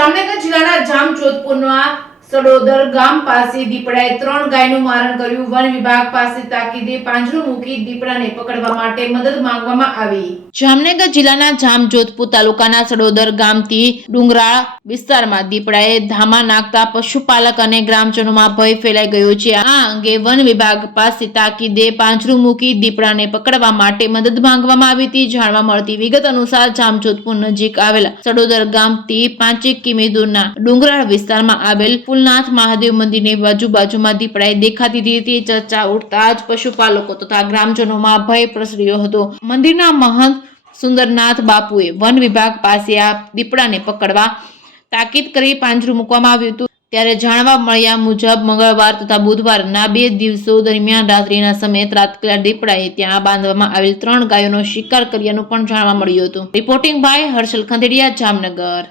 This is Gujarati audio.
જામનગર જિલ્લાના જામજોધપુરના સડોદર ગામ પાસે દીપડાએ 3 ગાયનું મારણ કર્યું। વન વિભાગ પાસે તાકીદે પાંજરું મૂકી દીપડાને પકડવા માટે મદદ માંગવામાં આવી। જામનગર જિલ્લાના જામજોધપુર તાલુકાના સડોદર ગામથી ડુંગરાળ વિસ્તારમાં દીપડાએ ધામા નાખતા પશુપાલક અને ગ્રામજનોમાં ભય ફેલાઈ ગયો છે। આ અંગે વન વિભાગ પાસે તાકીદે પાંજરું મૂકી દીપડાને પકડવા માટે મદદ માંગવામાં આવી હતી। જાણવા મળતી વિગત અનુસાર જામજોધપુર નજીક આવેલા સડોદર ગામથી 5 કિમી દૂરના ડુંગરાળ વિસ્તારમાં આવેલ નાથ મહાદેવ મંદિરની બાજુમાં દીપડાએ દેખાતી હતી। ચર્ચા ઉઠતા જ પશુપાલકો તથા ગ્રામજનોમાં ભય પ્રસર્યો હતો। મંદિરના મહંત સુંદરનાથ બાપુએ વન વિભાગ પાસે આ દીપડાને પકડવા તાકીદ કરી પાંજરું મૂકવામાં આવ્યું હતું। ત્યારે જાણવા મળ્યા મુજબ મંગળવાર તથા બુધવારના 2 દિવસો દરમિયાન રાત્રિના સમયે ત્રાટકેલા દીપડાએ ત્યાં બાંધવામાં આવેલ 3 ગાયોનો શિકાર કર્યાનું પણ જાણવા મળ્યું હતું। Reporting by Harshal Khanderia, Jamnagar.